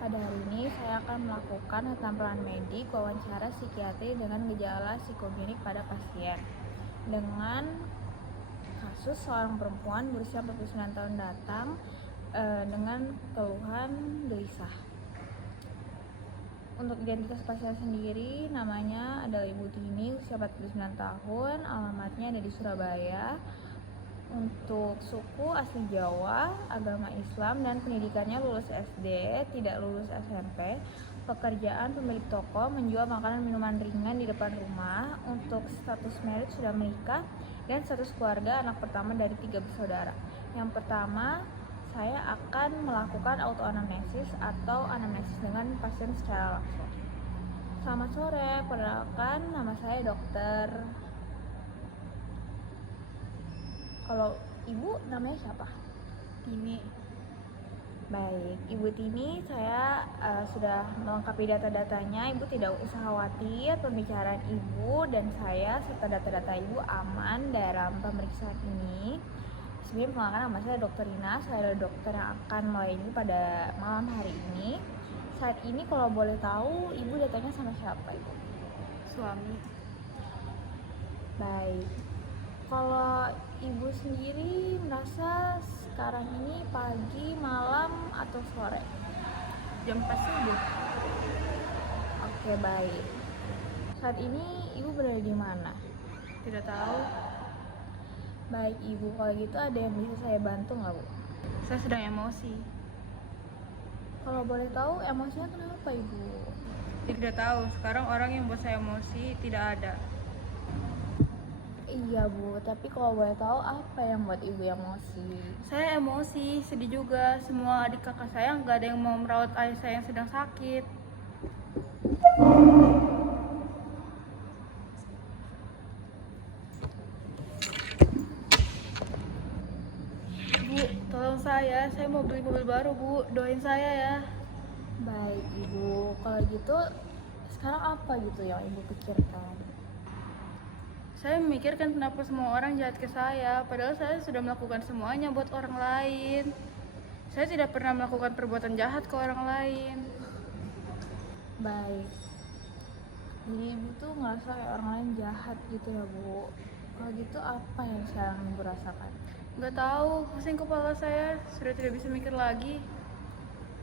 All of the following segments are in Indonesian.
Pada hari ini saya akan melakukan tampilan medik wawancara psikiatri dengan gejala psikogenik pada pasien dengan kasus seorang perempuan berusia 49 tahun datang dengan keluhan gelisah. Untuk identitas pasien sendiri, namanya adalah Ibu Tini, usia 49 tahun, alamatnya ada di Surabaya. Untuk suku asli Jawa, agama Islam, dan pendidikannya lulus SD, tidak lulus SMP. Pekerjaan pemilik toko, menjual makanan minuman ringan di depan rumah. Untuk status merit sudah menikah, dan status keluarga anak pertama dari 3 bersaudara. Yang pertama, saya akan melakukan autoanamnesis atau anamnesis dengan pasien secara langsung. Selamat sore, perkenalkan nama saya dokter. Kalau ibu namanya siapa? Tini. Baik, Ibu Tini, saya sudah melengkapi data-datanya. Ibu tidak usah khawatir, pembicaraan Ibu dan saya serta data-data Ibu aman dalam pemeriksaan ini. Sebelum perkenalkan, nama saya Dr. Rina, saya adalah dokter yang akan melayani pada malam hari ini. Saat ini kalau boleh tahu, Ibu datanya sama siapa, Ibu? Suami. Baik, kalau Ibu sendiri merasa sekarang ini pagi, malam, atau sore? Jam 4 subuh. Oke, baik. Saat ini Ibu berada di mana? Tidak tahu. Baik Ibu, kalau gitu ada yang bisa saya bantu nggak, Bu? Saya sedang emosi. Kalau boleh tahu emosinya kenapa, Ibu? Tidak tahu. Sekarang orang yang buat saya emosi tidak ada. Iya, Bu, tapi kalau boleh tahu apa yang buat Ibu emosi? Saya emosi, sedih juga. Semua adik kakak saya nggak ada yang mau merawat ayah saya yang sedang sakit. Bu, tolong saya mau beli mobil baru, Bu. Doain saya ya. Baik Ibu, kalau gitu sekarang apa gitu yang Ibu pikirkan? Saya memikirkan kenapa semua orang jahat ke saya, padahal saya sudah melakukan semuanya buat orang lain. Saya tidak pernah melakukan perbuatan jahat ke orang lain. Baik, jadi Ibu tuh ngerasa kayak orang lain jahat gitu ya, Bu. Kalau gitu apa yang sekarang Ibu rasakan? Nggak tahu, pusing kepala saya, sudah tidak bisa mikir lagi.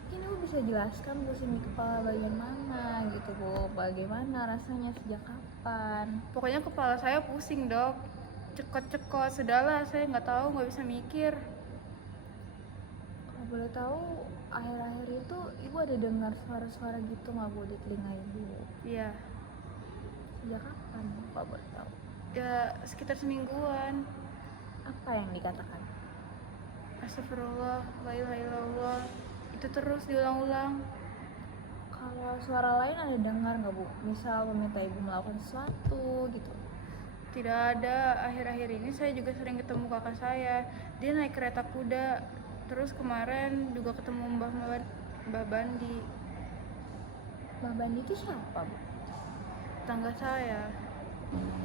Mungkin Ibu bisa jelaskan pusing di kepala bagian mana gitu, Bu. Bagaimana rasanya, sejak kapan? Pokoknya kepala saya pusing, Dok. Cekot-cekot, sudahlah, saya nggak tahu, nggak bisa mikir. Kalau boleh tahu, akhir-akhir itu Ibu ada dengar suara-suara gitu nggak, Bu, di telinga Ibu? Iya, Sejak kapan, Bu, kalau boleh tahu? ya sekitar semingguan. Apa yang dikatakan? Astagfirullah, la ilaha illallah. Itu terus diulang-ulang. Kalau suara lain ada dengar nggak, Bu? Misal meminta Ibu melakukan sesuatu gitu. Tidak ada. Akhir-akhir ini saya juga sering ketemu kakak saya. Dia naik kereta kuda. Terus kemarin juga ketemu Mbah Bandi, Mbak Bandi itu siapa, Bu? tetangga saya.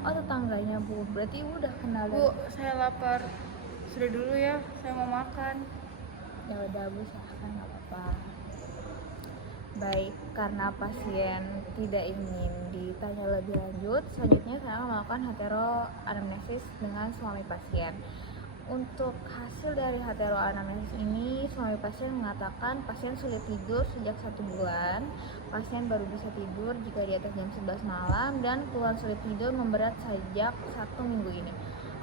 Oh, tetangganya, Bu. Berarti Ibu udah kenal Bu, saya lapar. Sudah dulu ya, saya mau makan. Ya udah, Bu, silahkan, nggak apa-apa. Baik, karena pasien tidak ingin ditanya lebih lanjut, selanjutnya saya akan melakukan heteroanamnesis dengan suami pasien. Untuk hasil dari heteroanamnesis ini, suami pasien mengatakan pasien sulit tidur sejak 1 bulan. Pasien baru bisa tidur jika di atas jam 11 malam dan keluhan sulit tidur memberat sejak 1 minggu ini.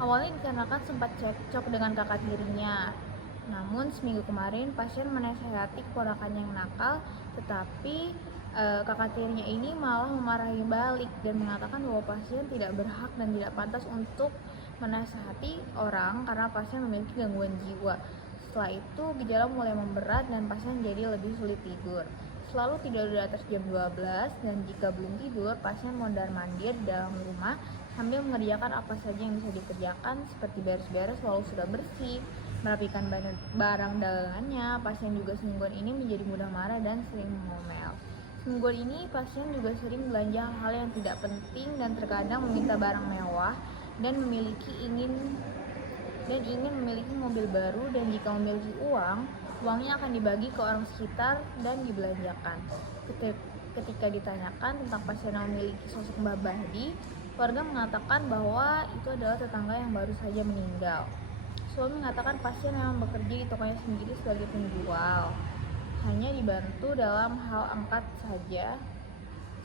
Awalnya dikarenakan sempat cekcok dengan kakak tirinya. Namun seminggu kemarin pasien menasehati keponakannya yang nakal, tetapi kakak tirinya ini malah memarahi balik dan mengatakan bahwa pasien tidak berhak dan tidak pantas untuk menasehati orang karena pasien memiliki gangguan jiwa. Setelah itu gejala mulai memberat dan pasien jadi lebih sulit tidur. Selalu tidur di atas jam 12 dan jika belum tidur, pasien mondar-mandir di dalam rumah sambil mengerjakan apa saja yang bisa dikerjakan seperti beres-beres walau sudah bersih, merapikan barang dagangannya. Pasien juga semingguan ini menjadi mudah marah dan sering ngomel. Semingguan ini pasien juga sering belanja hal-hal yang tidak penting dan terkadang meminta barang mewah dan memiliki ingin dan ingin memiliki mobil baru, dan jika memiliki uang, uangnya akan dibagi ke orang sekitar dan dibelanjakan. Ketika ditanyakan tentang pasien yang memiliki sosok Mbah Bahdi, keluarga mengatakan bahwa itu adalah tetangga yang baru saja meninggal. Suami mengatakan pasien memang bekerja di tokonya sendiri sebagai penjual, hanya dibantu dalam hal angkat saja.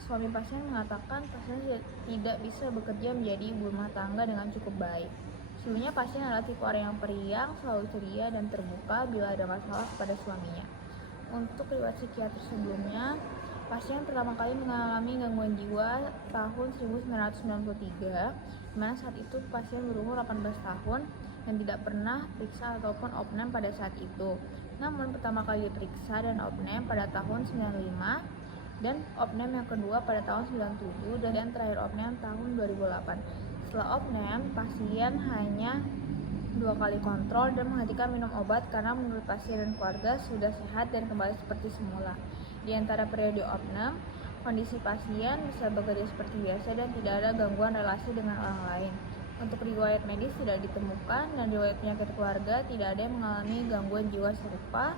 Suami pasien mengatakan pasien tidak bisa bekerja menjadi ibu rumah tangga dengan cukup baik. Sebelumnya pasien adalah tipe orang yang periang, selalu ceria dan terbuka bila ada masalah kepada suaminya. Untuk riwayat psikiatri sebelumnya, pasien pertama kali mengalami gangguan jiwa tahun 1993, di mana saat itu pasien berumur 18 tahun dan tidak pernah periksa ataupun opname pada saat itu. Namun pertama kali diperiksa dan opname pada tahun 95, dan opname yang kedua pada tahun 97, dan terakhir opname tahun 2008. Setelah opname, pasien hanya 2 kali kontrol dan menghentikan minum obat karena menurut pasien dan keluarga sudah sehat dan kembali seperti semula. Di antara periode opname, kondisi pasien bisa bekerja seperti biasa dan tidak ada gangguan relasi dengan orang lain. Untuk riwayat medis tidak ditemukan, dan riwayat penyakit keluarga tidak ada yang mengalami gangguan jiwa serupa.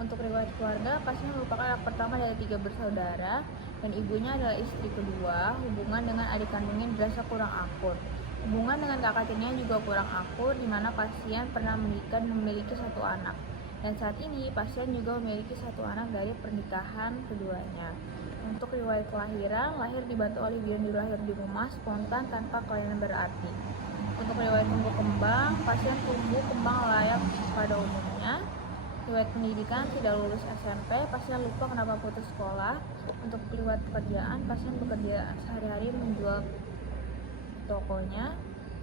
Untuk riwayat keluarga, pasien merupakan anak pertama dari 3 bersaudara, dan ibunya adalah istri kedua. Hubungan dengan adik kandungnya dirasa kurang akur. Hubungan dengan kakak tirinya juga kurang akur, di mana pasien pernah menikah dan memiliki 1 anak. Dan saat ini pasien juga memiliki 1 anak dari pernikahan keduanya. Untuk riwayat kelahiran, lahir dibantu oleh bidan lahir di rumah, spontan tanpa kelainan berarti. Untuk riwayat tumbuh kembang, pasien tumbuh kembang layak pada umumnya. Riwayat pendidikan, tidak lulus SMP, pasien lupa kenapa putus sekolah. Untuk riwayat pekerjaan, pasien bekerja sehari-hari menjual tokonya.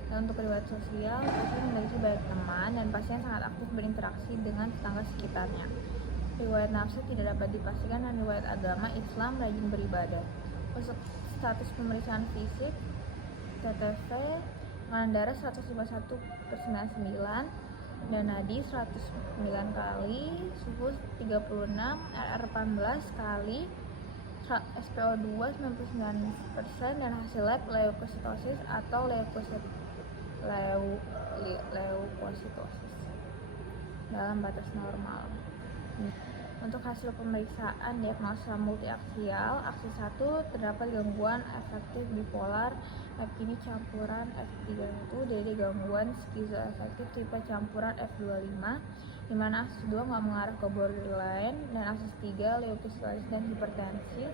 Dan untuk riwayat sosial, pasien memiliki banyak teman dan pasien sangat aktif berinteraksi dengan tetangga sekitarnya. Riwayat nafsu tidak dapat dipastikan, dan riwayat agama Islam, rajin beribadah. Untuk status pemeriksaan fisik, TTV, tekanan darah 151/99, dan nadi 109 kali, suhu 36, RR 18 kali, SpO2 99%, dan hasil lab leukositosis atau leukositosis dalam batas normal. Untuk hasil pemeriksaan diagnosa multiaksial, aksi 1 terdapat gangguan afektif bipolar F-ini campuran F31, dari gangguan skizoafektif tipe campuran F25, di mana aksis 2 nggak mengarah ke borderline, dan aksis 3 leukositosis dan hipertensi.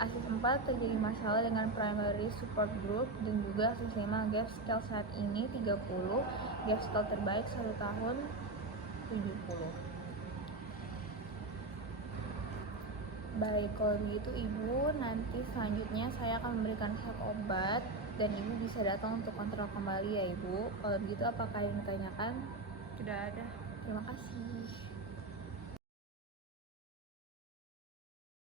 Aksis 4 terjadi masalah dengan primary support group, dan juga aksis 5 gap scale saat ini 30, gap scale terbaik 1 tahun 70. Baik, kalau begitu Ibu, nanti selanjutnya saya akan memberikan resep obat dan Ibu bisa datang untuk kontrol kembali ya Ibu. Kalau begitu apakah yang ditanyakan? Tidak ada. Terima kasih.